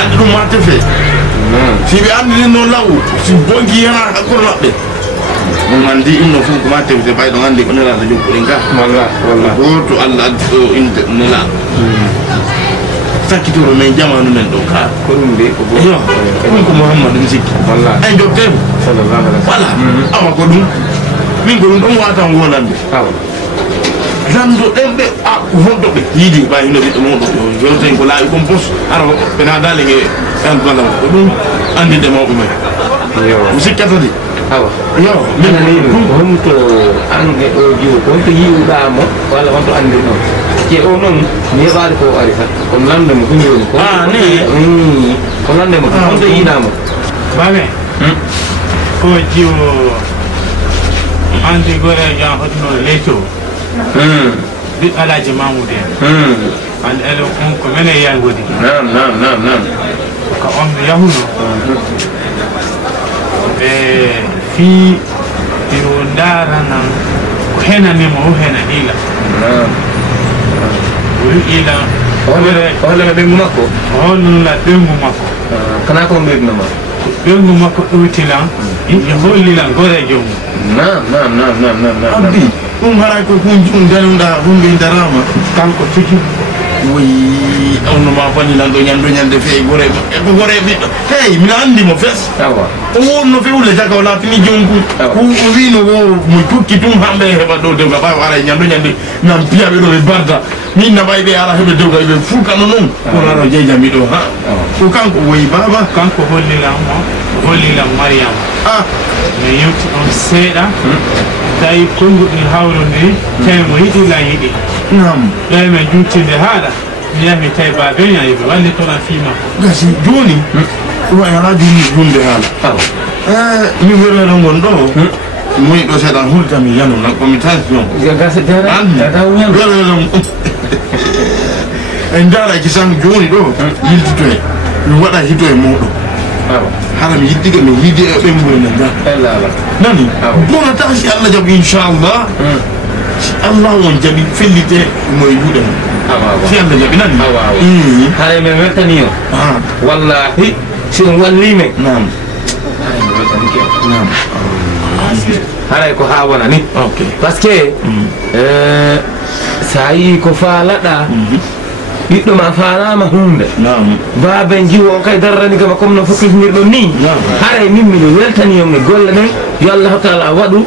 andi ɗum matte fe si ɓe andini noon law si bonki yana hakkude maɓɓe ɗum andi inno fof ko ma tewte ɓayɗo andi ko nelaɗo jokkuɗen ka goto Allah addi ɗo inde nelaɗo sakkitoro men jamanu men ɗo ka ko ɗum de ko yo ɗum ko Mouhammadou mi sikki ay joktemo voilà awa ko ɗum min ko ɗum ɗon wata golande landoɗen ɓe honɗoɓe yiidi ɓa hino ɓiɗɗo moɗo jewten ko laawi kom pos ara ɓena dalige en golam ko ɗum andinde mawɓe men mi sikkata de yo minani honto ande o jiwo honto yiwɗamo walla honto andi noon ke o noon mi heɓade ko ari tan kono landemo ko joni ko ko landemo honto yiinamo baɓe ko jiwo andi gore jan hotuno leyto ɓiɗɗo alaji Mamoudou en ande ele on ko mene yahay woni nam ko on mi yahuno ɓe fi yo darana ko henanima o hena ila o ila hollema ɓengu makko holla ɓengu makko kana ko mbirnoma ɓengu makko ɗowtilan yimɓe hollilan gore jomum nam abdi ɗum haray ko hunjum danuɗa hunde darama kanko tigi woyi awnoma fanilan ɗo ñande fe gore ko gore ɓiɗɗo hey mina andimo fes o wonno fewle jaga o laatini jonku ko wino wo mo tokki tum hamɓe heɓa ɗo dewga ɓawi ara ñande nan piyaɓe ɗo ɓe barda min naɓay ɓe ara heɓe dewga ɓe fulkano noon kono ara jeyjami ɗo ha ko kanko woyi baba kanko hollilan Mariama mi yewti on seeɗa tawi konnguɗi hawrodiri tawi mo yiɗi lan yiɗi nam ɓeyi men juttinde haaɗa mi yahi mi tawi babeña yoɓe wallitona fima gasi joni way ala joni hunde haala mi welere gon ɗo moyi ɗo seeɗan hultami yanuna komi tension welere en jaraki sang joni ɗo yiltitoye mi waɗa hito e moɗo hara mi yiddiga mi yiide e ɓembure nde jan nani bonata si Allah jaaɓi inchallah si Allah on jaaɓi fellite moye juuɗe mum si Allah jaaɓi nani haray min weltani o wallahi si on wallimen nam haray ko ha wona ni par ce que sa yi ko faalaɗa ɓiɗɗo ma falama hunde baben jiwo on kay darrani kama comme no fokkisnirɗon ni haray min miɗo weltaniyomne golle men yo Allah taala waɗu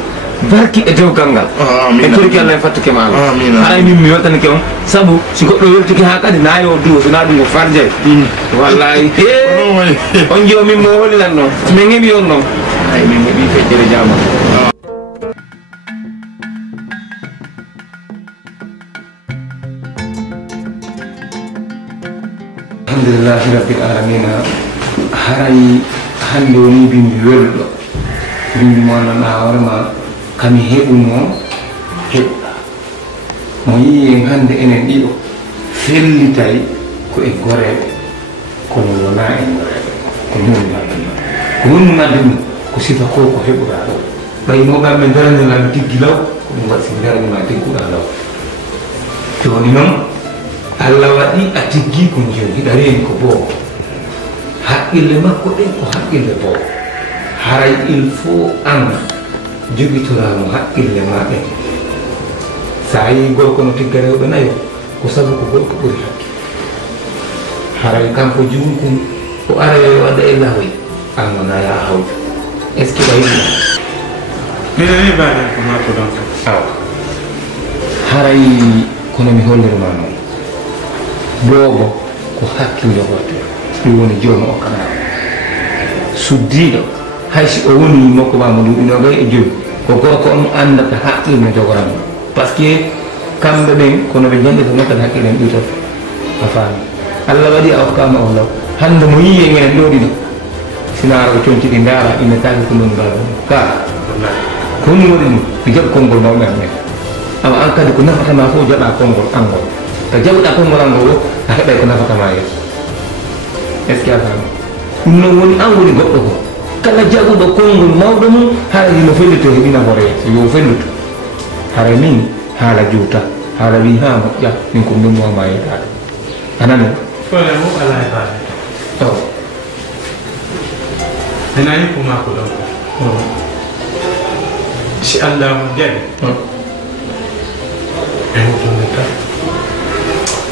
barki e dewgal ngal e torki Allah en fattuke maɗo haray min mi weltanike on saabu si goɗɗo weltuki ha kadi nayi o duwo sona ɗum o farje wallahi on jiwo min mo holilan noon min heeɓi on noon ay min heeɓi feccere jama alhamdulillahi rabbil alamina haray hande woni bindi welɗo bindi mo annana hoorema kami heɓuno heɓɗa mo yii en hande enen ɗiɗo fellitay ko e goreɓe kono wona en goreɓe ko nunnaɗuma ko nunnugadde ɗum ko sifa ko ko heɓuɗa ɗo ɓaynoɓam ɓe daranilami tiggi law ko ɗum waɗi si daranima tigguɗa law joni noon Allah waɗi a tiggi ko joni hiɗa reeni ko boo haqqille makko ɗen ko haqqille boo haray il faut an jogitoramo haqqille ma ɗen sa yi gorko no tigga rewɓe nayo ko sabu ko gorko ɓuri haqqille haray kanko junkum o ara yo waɗa e lahoy an wona ya hawju est ce que ɓayina minani baɗen ko makko ɗon aw haray kono mi hollirma noon boobo ko hakkille hote ɗum woni joni o kana suddiɗo haysi o woni makko Mamadou inogay e joyi ko gorko on andata haqqille jogoramo par ce que kamɓe ɓen kono ɓe jangguita nokkata haqqille en ɗitot a faami Allah waɗi a hokkama o law hande mo yii e ngenen ɗo ɗiɗo sinara o conciɗi ndara innetaki ko ɗon mbaɗo ka ko ɗum waɗi ɗum ɓe jaɓi konngol mawɓe amen awa an kadi ko nafatama fof jaɓa konngol angol ta jaɓuɗa konngol angol o a heɓay ko nafatama yeeso est ce que a faami ɗum noon woni an woni goɗɗo ko kala jaɓuɗo konngol mawɗo mum haala yimo fellito heɓina hoore yeeso yo felluto haray min haala juuta haala wi ha moƴƴa min ko ndumwama yeɗaɗo anani fole mum ala e baɗe Nani kuma ko do si Allah mo den e mo to neta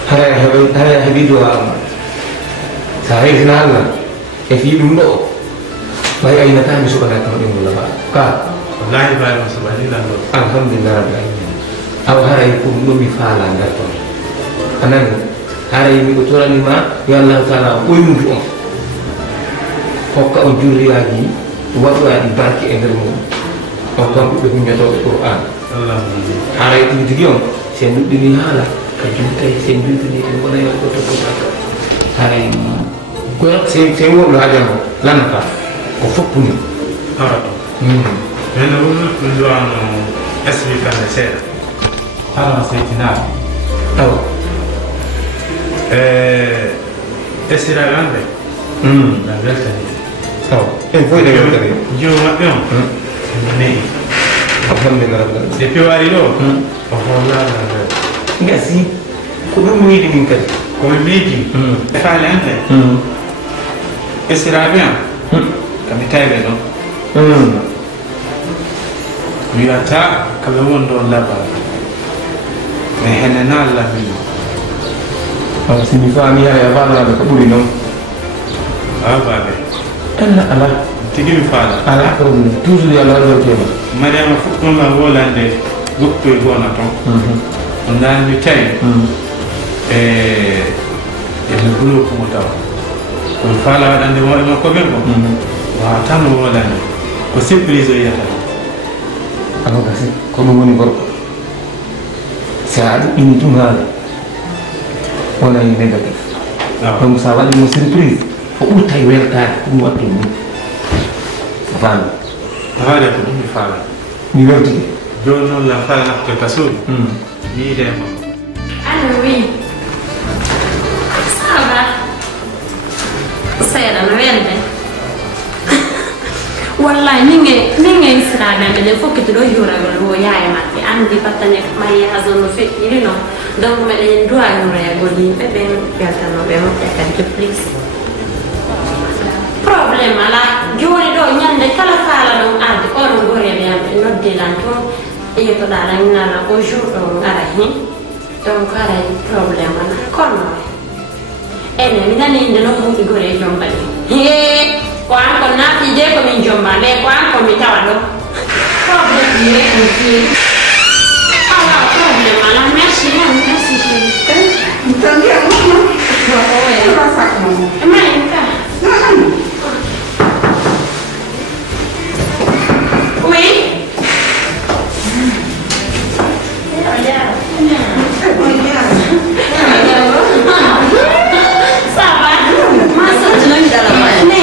hara habidu sahih nala e fi dum do bay ay nata mi suka nata mo la ba ka wallahi ba mo sabani la do alhamdulillah rabbil alamin aw hara ko no mi fala ngato anan hara mi ko torani ma ya Allah taala ko yum fi hokka o juriyaaji waɗoyaɗi barke e nder mum on kamɓe ɓe huñotoɓe qur'an haray ɗum tigi on se nuɗɗini haala ka jultay se jultini ɗum wona yo ɗo toppotaka haray se wonɗo hajano lanata ko foppuni arato men ɗum duwano expliquande seeɗa haala seytinaɓe awa esiraɓe anɓe la weltani en foy de weltani jo maɓɓe on neyi alhamdulillah rabbil alamin depuis wari ɗo o hollaa gasi ko ɗum wiiɗi min kadi komi miiji e faale ante esiraɓe an kami tawɓe ɗo wiyata kaɓe won ɗo labal mais hene na labino simi faami haya faalaɓe ko ɓuri noon babe alla ala tigi mi faala ala problème toujours yalla weltema mariama fuɗɗoma wolande goptoye gona toon o dandi tawi ene bulo komo tawa kono faala waɗande moɗe makko ɓen ko wawa tan o wolande ko surprise o yiyata ano gasi ko ɗum woni gorko sa ɗuɗɗini tum haala wonayi négatif donc sa waɗimo surprise o ɓurtay weltade ɗum wattu ni fami haade ko ɗum mi faala mi weltike joni noon la faala nafte kasuuɗi wiidema allo oui ça va seeɗa no welde wallahi min e isiraɓeɓe ɗen fokkiti ɗo yuragol wo yaye maɓɓe andi battane mariage on no feƴƴiri noon donc meɗen duwa yurayagol yimɓe ɓen weltanoɓe moƴƴa kadi de plus problème ala joni ɗo ñande kala faala ɗon arde oɗon goreɓe yamɓe noddilan toon e yettoɗa laminala au jour ɗo gara hen donc aray probléme ana kono ene mi nani inde no ɓuuɗi gore jomba ɗi ko an kon naati je komin jomba mais ko an kon mi tawa ɗo probléme yire on fiiri ala probléme ala merci merci chéri maynka oui ça va ma soeur tu l'as dans la main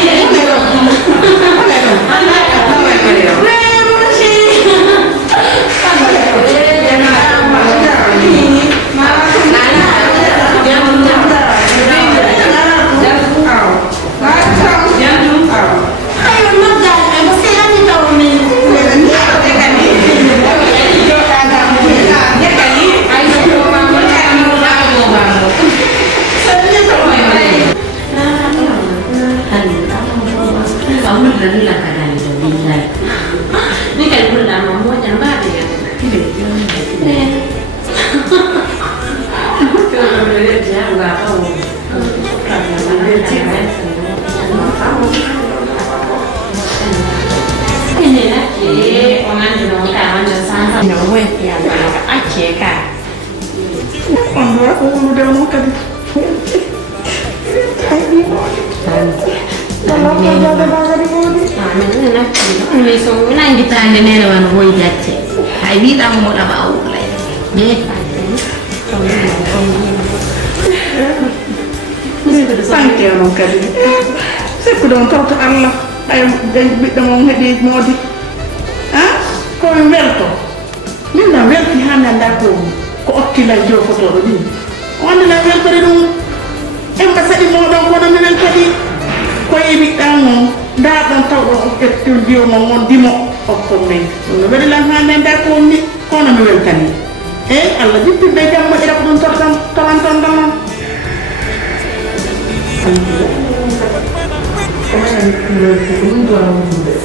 sekku ɗon tawta allah ay ɓiɗɗo mon heeɗi moodi komi welto min na welti ha nanda ko okkilay jofotoɗo ɗum o andina weltore ɗum en basaɗi moɗon kono minen kadi koye ɓiɗɗa mon ndaɗon tawɗo ƴettul jiwo mon on dimo okkon men ɗum no weɗilan ha nanda ko wonni kono mi weltani eyi allah jippinɓe jam moƴƴira ko ɗum toranton ɗon kan mun do ram dum de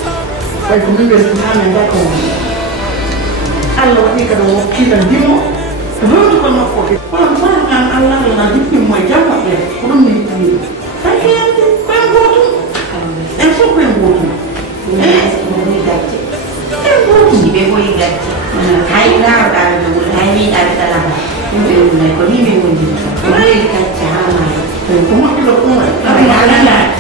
ay ko min be hamen da ko Allah wadi ka do kila dimo do ko no ko ko man Allah la dippi moy jama e ko ni ni ta ke ko ngotu e fo ko ngotu ni gatti e ngotu ni be boy gatti hay na da do hay ni da la ko ni be ngondi ko ni gatti ama ko mo ko ko la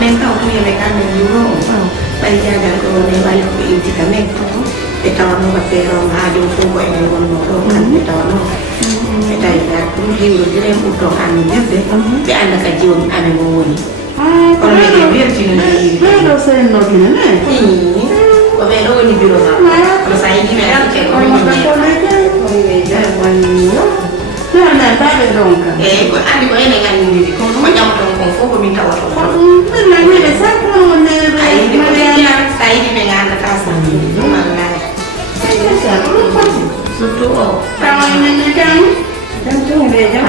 men tau tu yang mereka menjuru banyak dan kalau dia balik ke inti kami tu kita orang pakai orang ada semua yang orang kan kita orang kita ingat tu hidup dia yang udah anu dia dia anak kajian anak bawa ni kalau dia biar sini ni kalau saya nak ni ni kalau dia ni biar kalau saya ni mereka cakap kalau dia nah, tak ada dong kan? Ada kau yang dengan diri. Kau macam kau minta waktu. Nah, ni besar kau ni. Saya di dengan kekasan. Mana? Saya besar. Suatu. Kau ini kan? Jangan beja.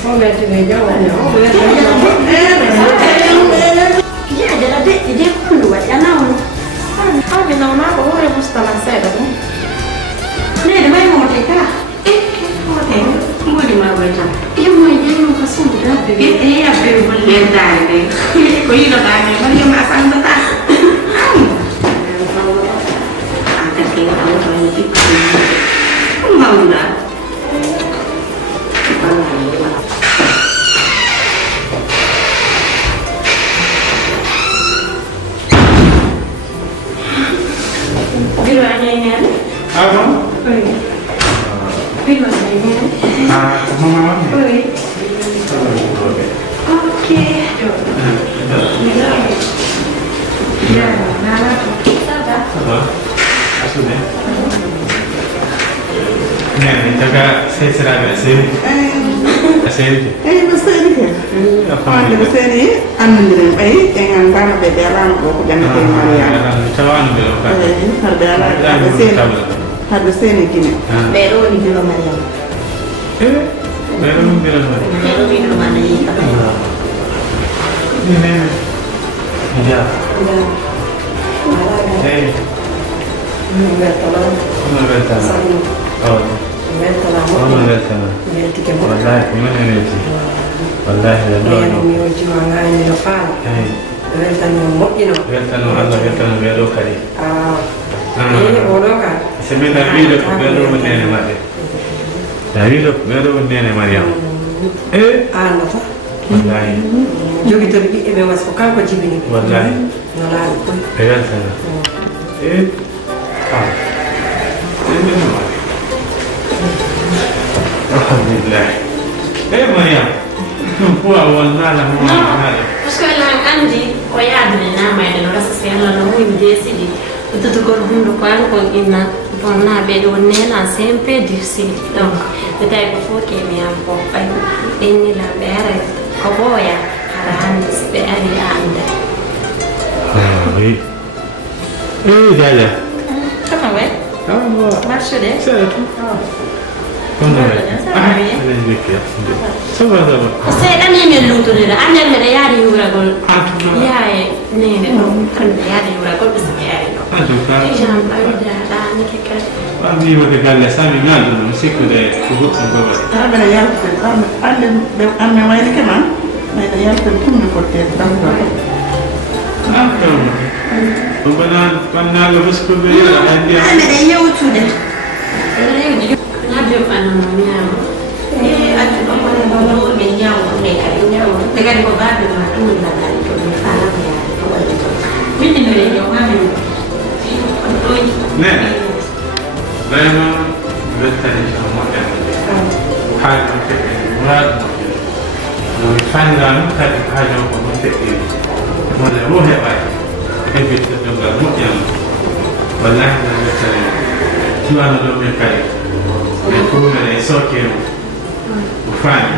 Kau beja beja. Oh, beja. Ya, jadi pun dua. Jangan. Kau benar nak kau boleh mustahil saya tu. Ni ada mana mau kita? Mau di mana beca? Iya mau yang mau kasih berapa? Iya baru beli dari. Kau ini dah ada, mana yang masang betul? Ada kita tahu kalau kita mau dah. Biru ada ini? Apa? Biru ada ini? Mama. Oi. Okey. Ya, nada. Apa? Asal ni? Ni jaga saya seraba saya. Asal. Besar ni. Apa? Besar ni. Ambil jangan bana berjalan ko jangan Maria. Cawan belum kan? Ada besar ni kini. Baru ni belum Maria. Baru belum mana ni? Ini. Ya. Hey. Betul. Oh. Wallahi, gimana ni? Wallahi, Mariam. Wallahi. Jogi to bi ebe was ko kan ko jibini. Wallahi. Wala ko. Begal sana. Alhamdulillah. Mariam. Kuwa wala na mo na. Usko lang andi o yadre na mai da rasa sai Allah na mu de sidi. Tutu ko hundu ko an ko inna na be do ne na sempre difficile. Donc, dai ko fo ke mi am po pai. Inni la bere ko boya harahan be ari anda. Oui. Dada. Comment ouais? Marche de. Comment ouais? Ça va. Sai dan ne lutu de anel me da yari yura gol. Yae ne kan da yari yura gol bis yari. Jam da ni ke ka. Abi wa ka la sami ngado no sikku de ko ko ko. Ada yang ada mai ni kan? Mai da yang pun ko te tam ko. Rubana panna lo busku be andi. Ana da yau tu da. Na bi ana mamiya. Atu ko mana do me nyao me ka nyao. Daga ko ba bi ma tu na da ko ni fara me ya. Mimi ne yo ma mi. Ne. Lema betani sama kan. Hal ke murad. Lo fangan ka hajo ko te ke. Mana wo he bai. Ke bit to ga mutiam. Wallahi na betani. Tuana do me kai. Me ko me so ke. Ufani.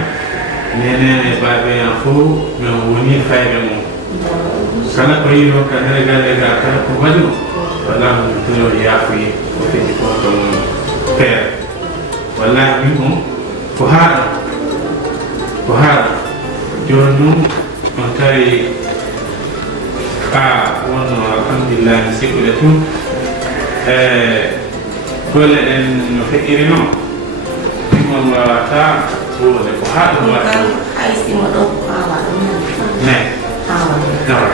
Nene babe ya fu me woni faybe mo. Sana ko yiro ka ga ka ko wadu. Wallahi tuyo ya fi wote ko to per wallahi minhum fuhara jonu on tawi ka wonno alhamdulillah sikkude tum golle ɗen no feƴƴiri noon ɗimon wawata wode ko haɗum waɗa hay simo ɗo ko awa ne nawa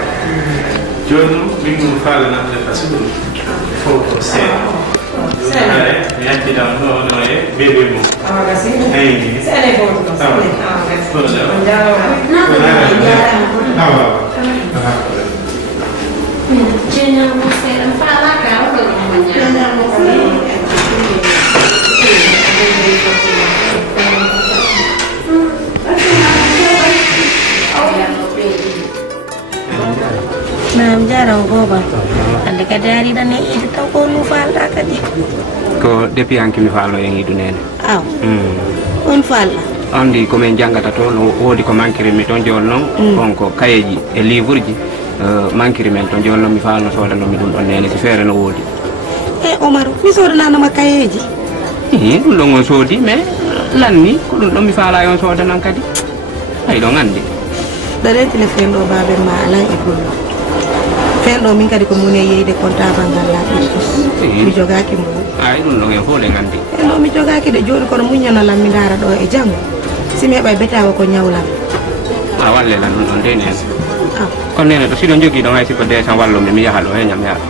joni min ɗum falanande fasugol fof ko seeɗa mi hakkidam ɗo no e bébé mum eyyi Jenamo seɗa fala ka oɗo Nam jarang boba. Ande kadari dan itu tahu kau nufal tak kadi. Ko depuis anki mi falno en idu nene. Aw. On fal. Andi ko men jangata to no wodi ko mankiri mi ton jolno on ko kayeji e livre ji mankiri men ton jolno mi falno soda no mi dum don nene ci fere no wodi. Omar, mi soda na ma kayeji. Dum do ngon sodi me lanni ko dum do mi fala yon soda nan kadi. Ay do ngandi. Dare telephone do babe ma ala e gollo. Fendo min kadi ko mune yeyde comptable ngal laabi mi jogaki mo ay dum no en fole ngandi no mi jogaki de joni kono munyana lam mi dara do e jango si me bay betawa ko nyawlam a walle lan non de nen kon nene to sido jogi do ngay ci ko de san wallo mi yahalo he nyam yara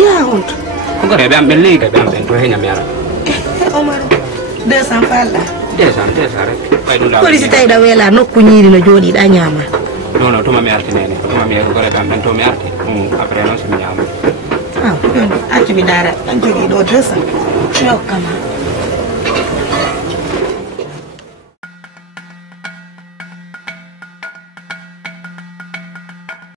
ya honto ko gore be am be leega be am ben to he nyam yara Omar 200 falla 200 rek ay dum la ko ci tay da wela nokku nyiri no jodi da nyama non non to ma mi arti nene to ma mi ko gore be am ben to mi arti après non si mi nyama acci mi dara tan jogi do 200 yo kama